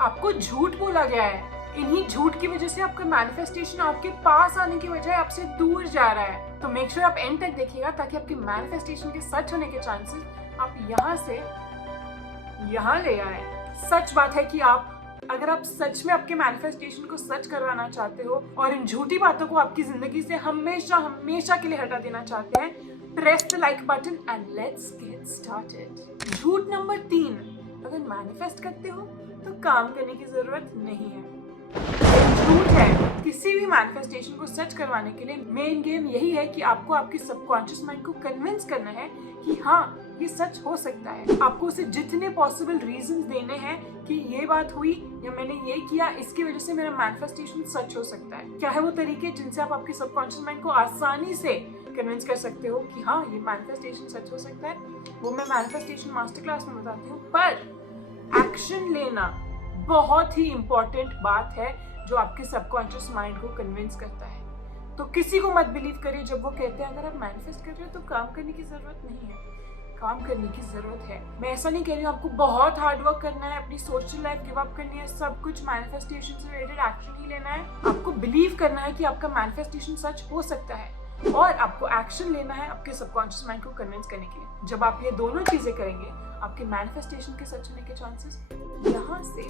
आपको झूठ बोला गया है। इन्हीं झूठ की वजह से आपका मैनिफेस्टेशन आपके पास आने की बजाय आपसे दूर जा रहा है। तो मेक श्योर आप एंड तक देखिएगा ताकि आपके मैनिफेस्टेशन के सच होने के चांसेस आप यहाँ से यहाँ ले आए। सच बात है कि अगर आप सच में आपके मैनिफेस्टेशन को सच करवाना चाहते हो और इन झूठी बातों को आपकी जिंदगी से हमेशा हमेशा के लिए हटा देना चाहते हैं, press the like button and let's get started. झूठ नंबर 3, अगर मैनिफेस्ट करते हो तो काम करने की जरूरत नहीं है। झूठ है। किसी भी मैनिफेस्टेशन को सच करवाने के लिए मेन गेम यही है कि आपको आपके सबकॉन्शियस माइंड को कन्विंस करना है कि हाँ, ये सच हो सकता है। आपको उसे जितने पॉसिबल रीजंस देने हैं कि ये बात हुई या मैंने ये किया, इसकी वजह से मेरा मैनिफेस्टेशन सच हो सकता है। क्या है वो तरीके जिनसे आप आपके सबकॉन्शियस माइंड को आसानी से कन्विंस कर सकते हो कि हाँ, ये मैनिफेस्टेशन सच हो सकता है, वो मैं मैनिफेस्टेशन मास्टर क्लास में बताती हूँ। पर एक्शन लेना बहुत ही इम्पोर्टेंट बात है जो आपके सबकॉन्शियस माइंड को कन्विंस करता है। तो किसी को मत बिलीव करिए जब वो कहते हैं अगर आप मैनिफेस्ट कर रहे हो तो काम करने की जरूरत नहीं है। काम करने की जरूरत है। मैं ऐसा नहीं कह रही हूँ आपको बहुत हार्ड वर्क करना है, अपनी सोशल लाइफ गिव अप करनी है, सब कुछ मैनिफेस्टेशन से रिलेटेड एक्शन ही लेना है। आपको बिलीव करना है कि आपका मैनिफेस्टेशन सच हो सकता है और आपको एक्शन लेना है आपके सबकॉन्शियस माइंड को कन्विंस करने के लिए। जब आप ये दोनों चीजें करेंगे, आपके मैनिफेस्टेशन के सच होने के चांसेस यहाँ से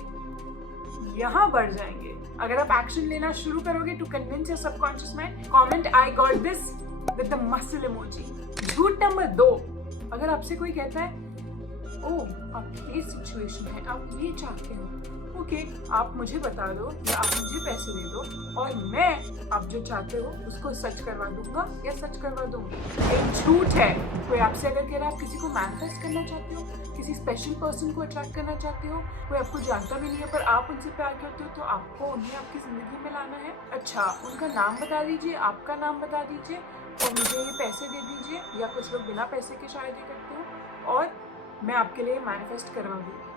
यहाँ बढ़ जाएंगे। अगर आप एक्शन लेना शुरू करोगे to convince your subconscious mind, comment I got this with the muscle emoji. झूठ नंबर 2, अगर आपसे कोई कहता है ओह आप ये सिचुएशन है, आप ये चाहते हो, ओके आप मुझे बता दो या आप मुझे पैसे दे दो और मैं आप जो चाहते हो उसको सच करवा दूंगा या सच करवा दूंगी। ये झूठ है। कोई आपसे अगर कह रहा है आप किसी को मैनिफेस्ट करना चाहते हो, किसी स्पेशल पर्सन को अट्रैक्ट करना चाहते हो, कोई आपको जानता भी नहीं है पर आप उनसे प्यार करते हो, तो आपको उन्हें आपकी जिंदगी में लाना है। अच्छा, उनका नाम बता दीजिए, आपका नाम बता दीजिए और मुझे ये पैसे दे दीजिए, या कुछ लोग बिना पैसे के शायद ये करते हो, और मैं आपके लिए मैनिफेस्ट करवा दूंगी।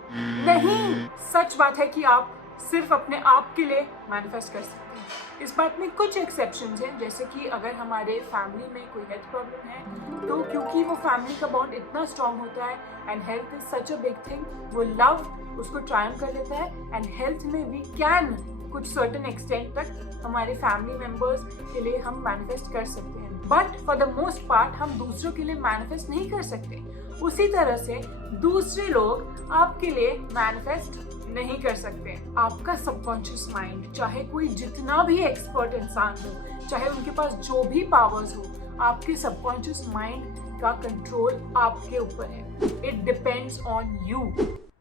नहीं, सच बात है कि आप सिर्फ अपने आप के लिए मैनिफेस्ट कर सकते हैं। इस बात में कुछ एक्सेप्शंस हैं, जैसे कि अगर हमारे फैमिली में कोई हेल्थ प्रॉब्लम है तो क्योंकि वो फैमिली का बॉन्ड इतना स्ट्रांग होता है and health is such a big thing, वो लव उसको ट्रायम्फ कर लेता है एंड हेल्थ में वी कैन कुछ सर्टेन एक्सटेंट तक हमारे फैमिली मेंबर्स के लिए हम मैनिफेस्ट कर सकते हैं। But for the most part हम दूसरों के लिए मैनिफेस्ट नहीं कर सकते। उसी तरह से दूसरे लोग आपके लिए मैनिफेस्ट नहीं कर सकते। आपका सबकॉन्शियस माइंड, चाहे कोई जितना भी एक्सपर्ट इंसान हो, चाहे उनके पास जो भी पावर्स हो, आपके सबकॉन्शियस माइंड का कंट्रोल आपके ऊपर है। It depends on you.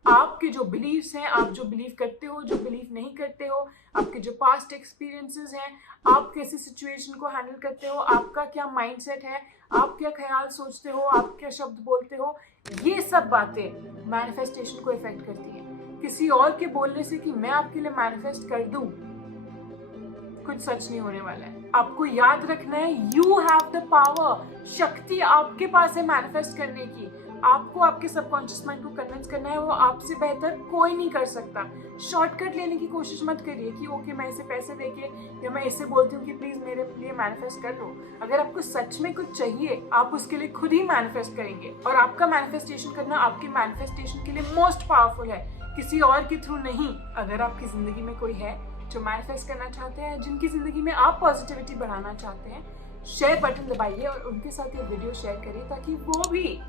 आपके जो बिलीव्स हैं, आप जो बिलीव करते हो, जो बिलीव नहीं करते हो, आपके जो पास्ट एक्सपीरियंसेस हैं, आप कैसे सिचुएशन को हैंडल करते हो, आपका क्या माइंडसेट है, आप क्या ख्याल सोचते हो, आप क्या शब्द बोलते हो, ये सब बातें मैनिफेस्टेशन को इफेक्ट करती हैं। किसी और के बोलने से कि मैं आपके लिए मैनिफेस्ट कर दूं, कुछ सच नहीं होने वाला है। आपको याद रखना है, यू हैव द पावर। शक्ति आपके पास है मैनिफेस्ट करने की। आपको आपके सबकॉन्शियस माइंड को कन्विंस करना है, वो आपसे बेहतर कोई नहीं कर सकता। शॉर्टकट लेने की कोशिश मत करिए कि ओके मैं इसे पैसे देके या मैं इसे बोलती हूँ कि प्लीज मेरे लिए मैनिफेस्ट कर दो। अगर आपको सच में कुछ चाहिए, आप उसके लिए खुद ही मैनिफेस्ट करेंगे और आपका मैनिफेस्टेशन करना आपके मैनिफेस्टेशन के लिए मोस्ट पावरफुल है, किसी और के थ्रू नहीं। अगर आपकी जिंदगी में कोई है जो मैनिफेस्ट करना चाहते हैं, जिनकी जिंदगी में आप पॉजिटिविटी बढ़ाना चाहते हैं, शेयर बटन दबाइए और उनके साथ ये वीडियो शेयर करिए ताकि वो भी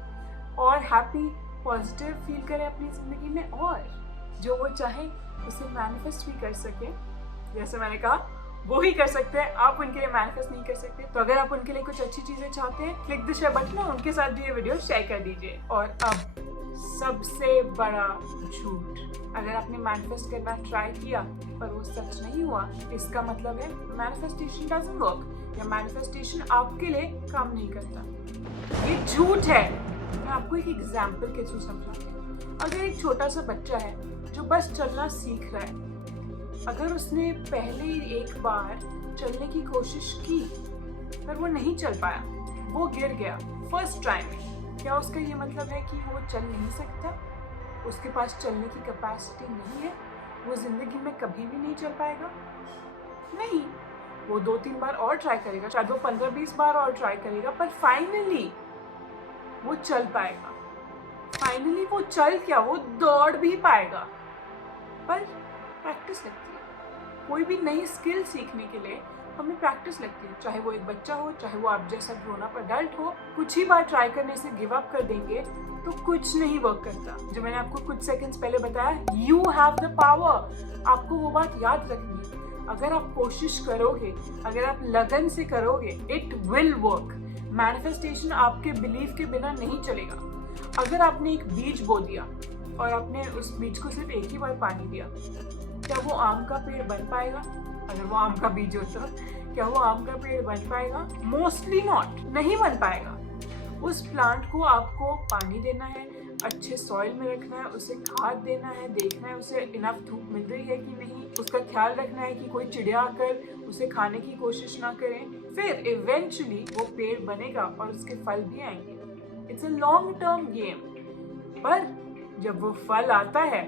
और हैप्पी पॉजिटिव फील करें अपनी जिंदगी में और जो वो चाहे उसे मैनिफेस्ट भी कर सके। जैसे मैंने कहा, वो ही कर सकते हैं, आप उनके लिए मैनिफेस्ट नहीं कर सकते। तो अगर आप उनके लिए कुछ अच्छी चीजें चाहते हैं, क्लिक द शेयर बटन और उनके साथ भी ये वीडियो शेयर कर दीजिए। और अब सबसे बड़ा झूठ, अगर आपने मैनिफेस्ट करना ट्राई किया पर वो सच नहीं हुआ, इसका मतलब है मैनिफेस्टेशन डजंट वर्क या मैनिफेस्टेशन आपके लिए काम नहीं करता। ये झूठ है। मैं आपको एक एग्जाम्पल के थ्रू समझाती हूँ। अगर एक छोटा सा बच्चा है जो बस चलना सीख रहा है, अगर उसने पहले एक बार चलने की कोशिश की पर वो नहीं चल पाया, वो गिर गया फर्स्ट टाइम में, क्या उसका ये मतलब है कि वो चल नहीं सकता? उसके पास चलने की कैपेसिटी नहीं है, वो जिंदगी में कभी भी नहीं चल पाएगा? नहीं, वो 2-3 बार और ट्राई करेगा, शायद वो 15-20 बार और ट्राई करेगा, पर फाइनली वो चल पाएगा। फाइनली वो चल क्या, वो दौड़ भी पाएगा। पर प्रैक्टिस लगती है। कोई भी नई स्किल सीखने के लिए हमें प्रैक्टिस लगती है, चाहे वो एक बच्चा हो, चाहे वो आप जैसा ग्रोन अप अडल्ट हो। कुछ ही बार ट्राई करने से गिव अप कर देंगे तो कुछ नहीं वर्क करता। जो मैंने आपको कुछ सेकंड्स पहले बताया, यू हैव द पावर। आपको वो बात याद रखनी है। अगर आप कोशिश करोगे, अगर आप लगन से करोगे, इट विल वर्क। मैनिफेस्टेशन आपके बिलीफ के बिना नहीं चलेगा। अगर आपने एक बीज बो दिया और आपने उस बीज को सिर्फ एक ही बार पानी दिया, क्या वो आम का पेड़ बन पाएगा? अगर वो आम का बीज होता, क्या वो आम का पेड़ बन पाएगा? मोस्टली नॉट, नहीं बन पाएगा। उस प्लांट को आपको पानी देना है, अच्छे सॉइल में रखना है, उसे खाद देना है, देखना है उसे इनफ धूप मिल रही है कि नहीं, उसका ख्याल रखना है कि कोई चिड़िया आकर उसे खाने की कोशिश ना करे। फिर इवेंचुअली वो पेड़ बनेगा और उसके फल भी आएंगे। It's a long term game, पर जब वो फल आता है,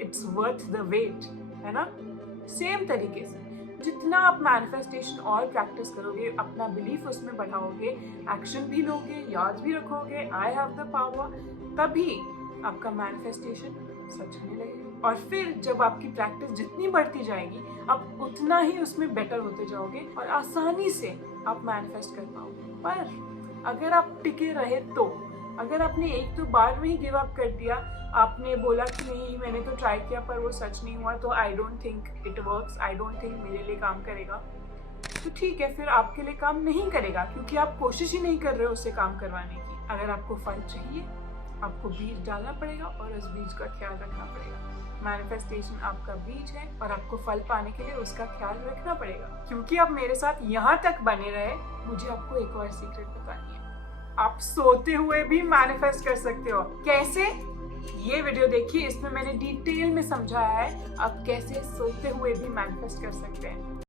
इट्स वर्थ द वेट, है ना? सेम तरीके से जितना आप मैनिफेस्टेशन और प्रैक्टिस करोगे, अपना बिलीफ उसमें बढ़ाओगे, एक्शन भी लोगे, याद भी रखोगे आई हैव द पावर, तभी आपका मैनिफेस्टेशन सच होने लगेगा। और फिर जब आपकी प्रैक्टिस जितनी बढ़ती जाएगी, आप उतना ही उसमें बेटर होते जाओगे और आसानी से आप मैनिफेस्ट कर पाओगे। पर अगर आप टिके रहे तो, अगर आपने एक तो बार में ही गिव अप कर दिया, आपने बोला कि नहीं मैंने तो ट्राई किया पर वो सच नहीं हुआ, तो I don't think it works, I don't think मेरे लिए काम करेगा, तो ठीक है, फिर आपके लिए काम नहीं करेगा, क्योंकि आप कोशिश ही नहीं कर रहे हो उससे काम करवाने की। अगर आपको फल चाहिए, आपको बीज डालना पड़ेगा और उस बीज का ख्याल रखना पड़ेगा। मैनिफेस्टेशन आपका बीज है और आपको फल पाने के लिए उसका ख्याल रखना पड़ेगा। क्योंकि आप मेरे साथ यहाँ तक बने रहे, मुझे आपको एक और सीक्रेट बतानी है। आप सोते हुए भी मैनिफेस्ट कर सकते हो। कैसे? ये वीडियो देखिए, इसमें मैंने डिटेल में समझाया है आप कैसे सोते हुए भी मैनिफेस्ट कर सकते हैं।